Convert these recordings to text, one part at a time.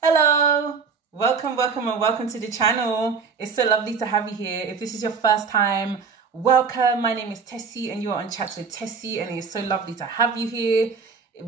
Hello, welcome to the channel. It's so lovely to have you here. If this is your first time, welcome. My name is Tessie and you are on Chats with Tessie, and it's so lovely to have you here.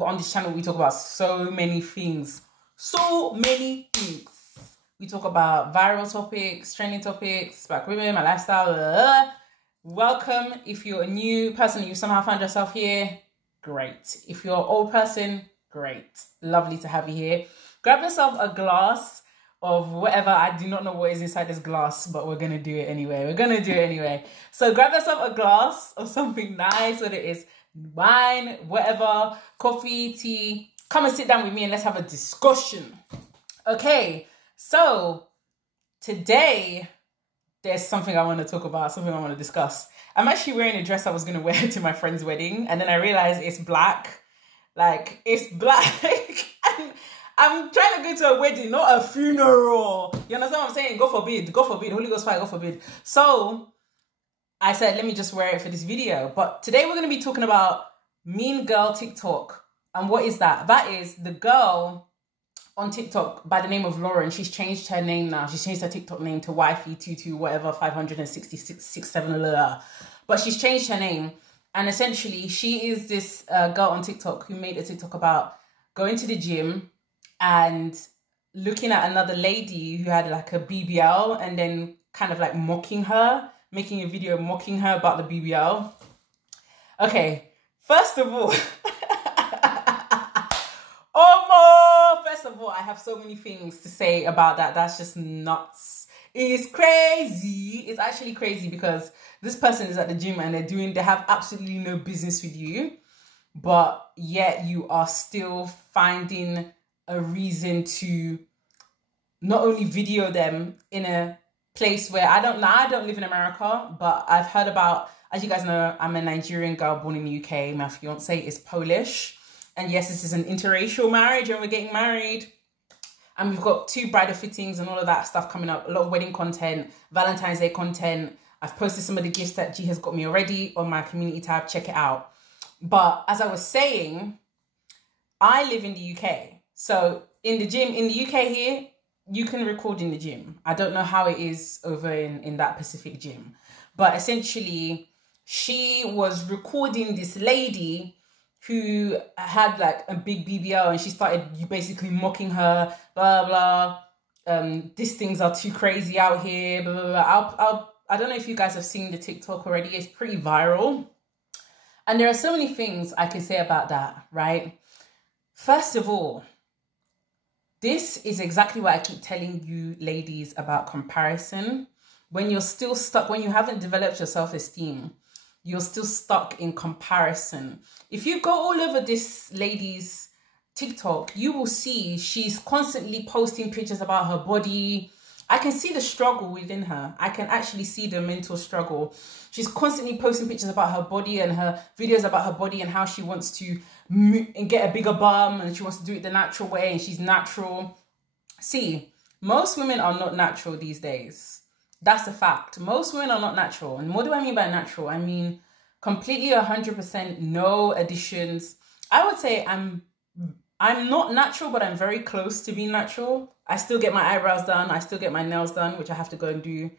On this channel, we talk about so many things. We talk about viral topics, trending topics, black women, my lifestyle. Welcome. If you're a new person, you somehow found yourself here, great. If you're an old person, great. Lovely to have you here. Grab yourself a glass of whatever. I do not know what is inside this glass, but we're going to do it anyway. So grab yourself a glass of something nice, whether it is wine, whatever, coffee, tea. Come and sit down with me and let's have a discussion. Okay, so today there's something I want to talk about, something I want to discuss. I'm actually wearing a dress I was going to wear to my friend's wedding, and then I realized it's black. Like, it's black. And I'm trying to go to a wedding, not a funeral. You understand what I'm saying? God forbid. Holy Ghost fire, God forbid. So I said, let me just wear it for this video. But today we're going to be talking about Mean Girl TikTok. And what is that? That is the girl on TikTok by the name of Lauren. She's changed her name now. She's changed her TikTok name to wifey22 whatever 56667 blah. But she's changed her name, and essentially she is this girl on TikTok who made a TikTok about going to the gym and looking at another lady who had like a BBL and then kind of like mocking her, making a video mocking her about the BBL. Okay, first of all, first of all, I have so many things to say about that. That's just nuts. It's crazy. It's actually crazy because this person is at the gym and they have absolutely no business with you, but yet you are still finding a reason to not only video them in a place where I don't live in America, but I've heard about, as you guys know, I'm a Nigerian girl born in the UK. My fiance is Polish. And yes, this is an interracial marriage and we're getting married. And we've got 2 bridal fittings and all of that stuff coming up. A lot of wedding content, Valentine's Day content. I've posted some of the gifts that G has got me already on my community tab. Check it out. But as I was saying, I live in the UK. So in the gym, in the UK here, you can record in the gym. I don't know how it is over in that Pacific gym. But essentially, she was recording this lady who had like a big BBL, and she started basically mocking her, blah, blah. These things are too crazy out here, blah, blah, blah. I don't know if you guys have seen the TikTok already. It's pretty viral. And there are so many things I can say about that, right? First of all, this is exactly what I keep telling you ladies about comparison. When you're still stuck, when you haven't developed your self-esteem, you're still stuck in comparison. If you go all over this lady's TikTok, you will see she's constantly posting pictures about her body. I can see the struggle within her. I can actually see the mental struggle. She's constantly posting pictures about her body and her videos about her body and how she wants to get a bigger bum and she wants to do it the natural way and she's natural. See, most women are not natural these days. That's a fact. Most women are not natural. And what do I mean by natural? I mean completely 100% no additions. I would say I'm not natural, but I'm very close to being natural. I still get my eyebrows done. I still get my nails done, which I have to go and do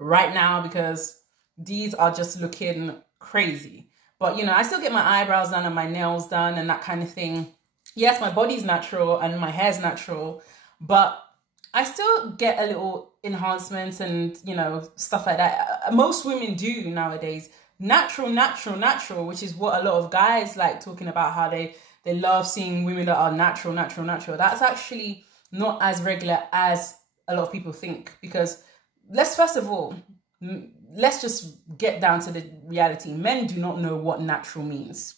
right now because these are just looking crazy. But, you know, I still get my eyebrows done and my nails done and that kind of thing. Yes, my body's natural and my hair's natural, but I still get a little enhancements and, you know, stuff like that. Most women do nowadays. Natural, which is what a lot of guys like talking about, how they love seeing women that are natural. That's actually not as regular as a lot of people think, because let's just get down to the reality. Men do not know what natural means.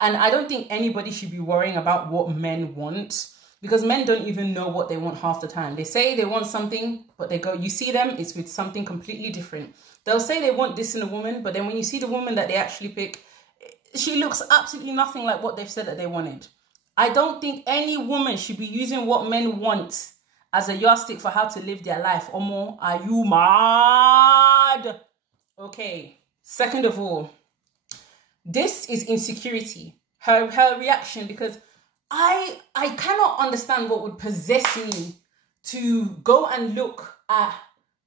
And I don't think anybody should be worrying about what men want, because men don't even know what they want half the time. They say they want something, but you see them, it's with something completely different. They'll say they want this in a woman, but then when you see the woman that they actually pick, she looks absolutely nothing like what they've said that they wanted. I don't think any woman should be using what men want as a yardstick for how to live their life. Omo, are you mad? Okay, second of all, this is Insecurity. Her reaction, because I cannot understand what would possess me to go and look at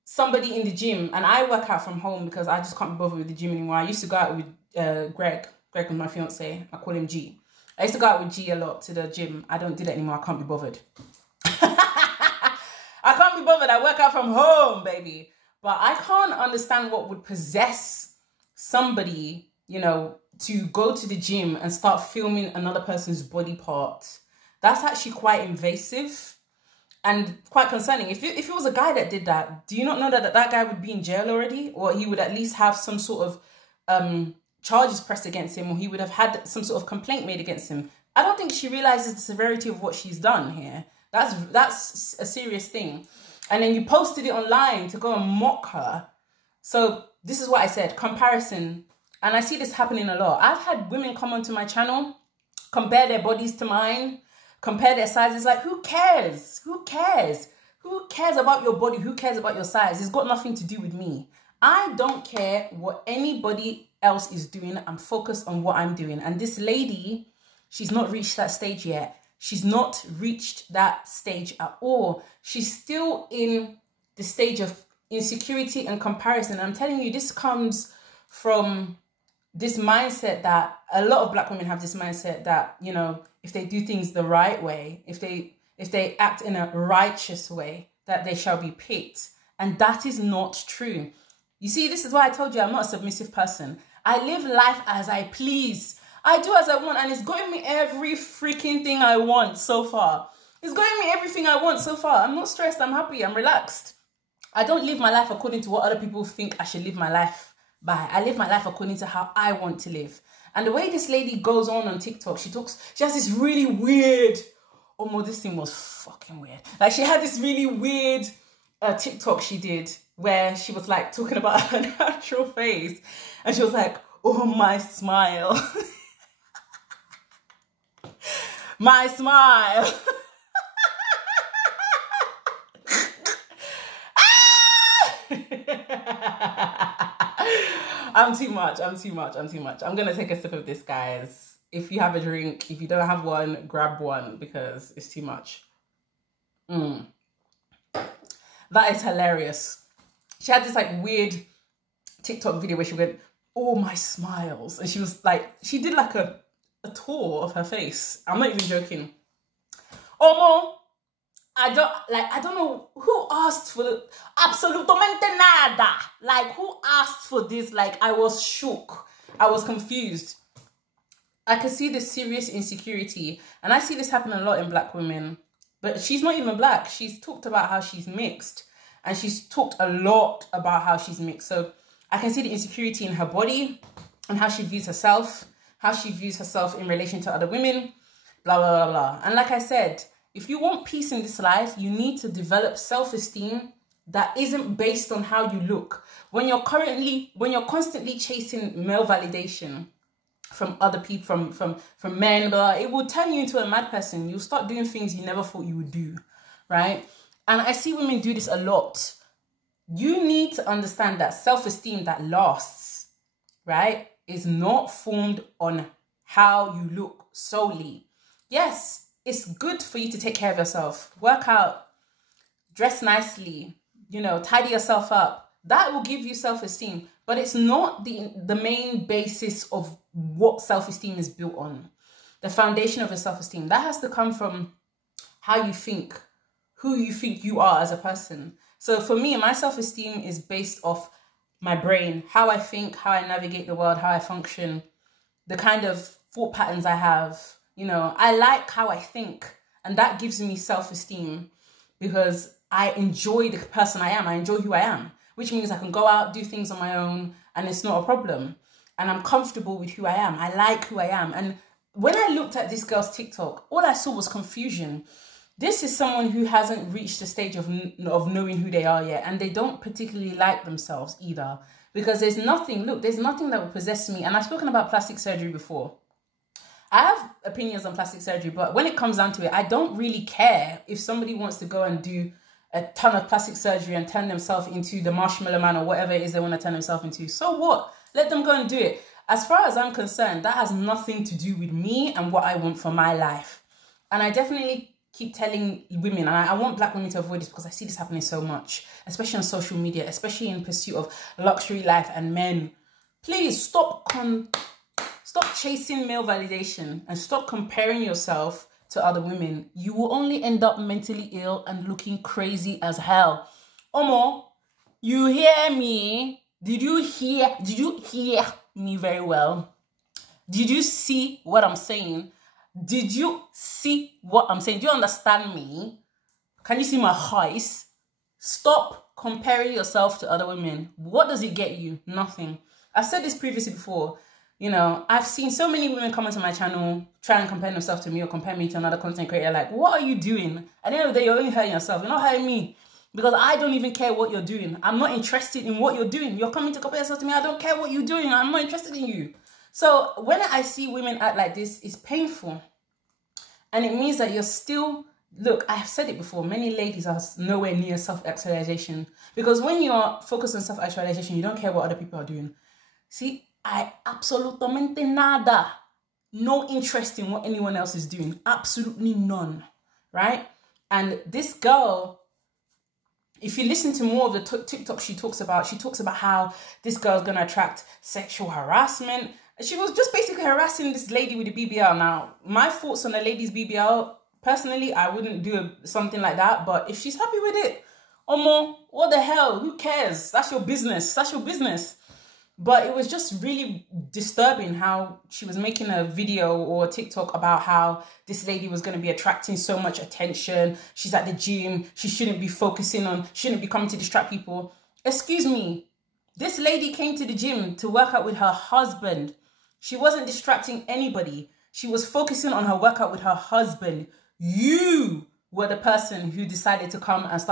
somebody in the gym. And I work out from home because I just can't be bothered with the gym anymore. I used to go out with Greg. Greg was my fiance. I call him G. I used to go out with G a lot to the gym. I don't do that anymore. I can't be bothered. I can't be bothered. I work out from home, baby. But I can't understand what would possess somebody, you know, to go to the gym and start filming another person's body part. That's actually quite invasive and quite concerning. If it was a guy that did that, do you not know that that guy would be in jail already? Or he would at least have some sort of charges pressed against him, or he would have had some sort of complaint made against him. I don't think she realizes the severity of what she's done here. That's a serious thing. And then you posted it online to go and mock her. So this is what I said, comparison. And I see this happening a lot. I've had women come onto my channel, compare their bodies to mine, compare their sizes. Like, who cares? Who cares? Who cares about your body? Who cares about your size? It's got nothing to do with me. I don't care what anybody else is doing. I'm focused on what I'm doing. And this lady, she's not reached that stage yet. She's not reached that stage at all. She's still in the stage of insecurity and comparison. I'm telling you, this comes from this mindset that a lot of black women have, this mindset that, you know, if they do things the right way, if they act in a righteous way, that they shall be picked. And that is not true. You see, this is why I told you I'm not a submissive person. I live life as I please. I do as I want, and it's gotten me every freaking thing I want so far. It's gotten me everything I want so far. I'm not stressed. I'm happy. I'm relaxed. I don't live my life according to what other people think I should live my life by. I live my life according to how I want to live. And the way this lady goes on TikTok, she has this really weird, oh no, this thing was fucking weird. Like, she had this really weird TikTok she did where she was like talking about her natural face. And she was like, oh, my smile. My smile. I'm too much. I'm going to take a sip of this, guys. If you have a drink, if you don't have one, grab one because it's too much. That is hilarious. She had this like weird TikTok video where she went, oh, my smiles. And she was like, she did like a tour of her face. I'm not even joking. Omo, I don't know who asked for the absolutamente nada. Like, who asked for this? Like, I was shook. I was confused. I could see this serious insecurity. And I see this happen a lot in black women. But she's not even black. She's talked about how she's mixed. And she's talked a lot about how she's mixed. So I can see the insecurity in her body and how she views herself. How she views herself in relation to other women, blah, blah, blah, blah. And like I said, if you want peace in this life, you need to develop self-esteem that isn't based on how you look. When you're constantly chasing male validation from other people, from men, blah, it will turn you into a mad person. You'll start doing things you never thought you would do, right? And I see women do this a lot. You need to understand that self-esteem that lasts, right, is not formed on how you look solely. Yes, it's good for you to take care of yourself, work out, dress nicely, you know, tidy yourself up. That will give you self-esteem, but it's not the main basis of what self-esteem is built on. The foundation of your self-esteem, that has to come from how you think, who you think you are as a person. So for me, my self-esteem is based off my brain, how I think, how I navigate the world, how I function, the kind of thought patterns I have. You know, I like how I think, and that gives me self-esteem because I enjoy the person I am. I enjoy who I am, which means I can go out, do things on my own, and it's not a problem. And I'm comfortable with who I am. I like who I am. And when I looked at this girl's TikTok, all I saw was confusion. This is someone who hasn't reached the stage of knowing who they are yet. And they don't particularly like themselves either. Because there's nothing that will possess me. And I've spoken about plastic surgery before. I have opinions on plastic surgery, but when it comes down to it, I don't really care if somebody wants to go and do a ton of plastic surgery and turn themselves into the Marshmallow Man or whatever it is they want to turn themselves into. So what? Let them go and do it. As far as I'm concerned, that has nothing to do with me and what I want for my life. And I definitely keep telling women, and I want black women to avoid this because I see this happening so much, especially on social media, especially in pursuit of luxury life and men. Please stop chasing male validation and stop comparing yourself to other women. You will only end up mentally ill and looking crazy as hell. Omo, you hear me? Did you hear me very well? Did you see what I'm saying? Did you see what I'm saying? Do you understand me? Can you see my eyes? Stop comparing yourself to other women. What does it get you? Nothing. I've said this previously before. You know, I've seen so many women come onto my channel, try and compare themselves to me or compare me to another content creator. Like, what are you doing? At the end of the day, you're only hurting yourself. You're not hurting me. Because I don't even care what you're doing. I'm not interested in what you're doing. You're coming to compare yourself to me. I don't care what you're doing. I'm not interested in you. So when I see women act like this, it's painful. And it means that you're still... Look, I have said it before. Many ladies are nowhere near self-actualization. Because when you're focused on self-actualization, you don't care what other people are doing. See, I absolutamente nada. No interest in what anyone else is doing. Absolutely none. Right? And this girl... If you listen to more of the TikTok she talks about how this girl's going to attract sexual harassment. She was just basically harassing this lady with the BBL. Now, my thoughts on the lady's BBL, personally, I wouldn't do something like that. But if she's happy with it, Omo, what the hell? Who cares? That's your business. That's your business. But it was just really disturbing how she was making a video or a TikTok about how this lady was going to be attracting so much attention. She's at the gym. She shouldn't be shouldn't be coming to distract people. Excuse me. This lady came to the gym to work out with her husband. She wasn't distracting anybody. She was focusing on her workout with her husband. You were the person who decided to come and start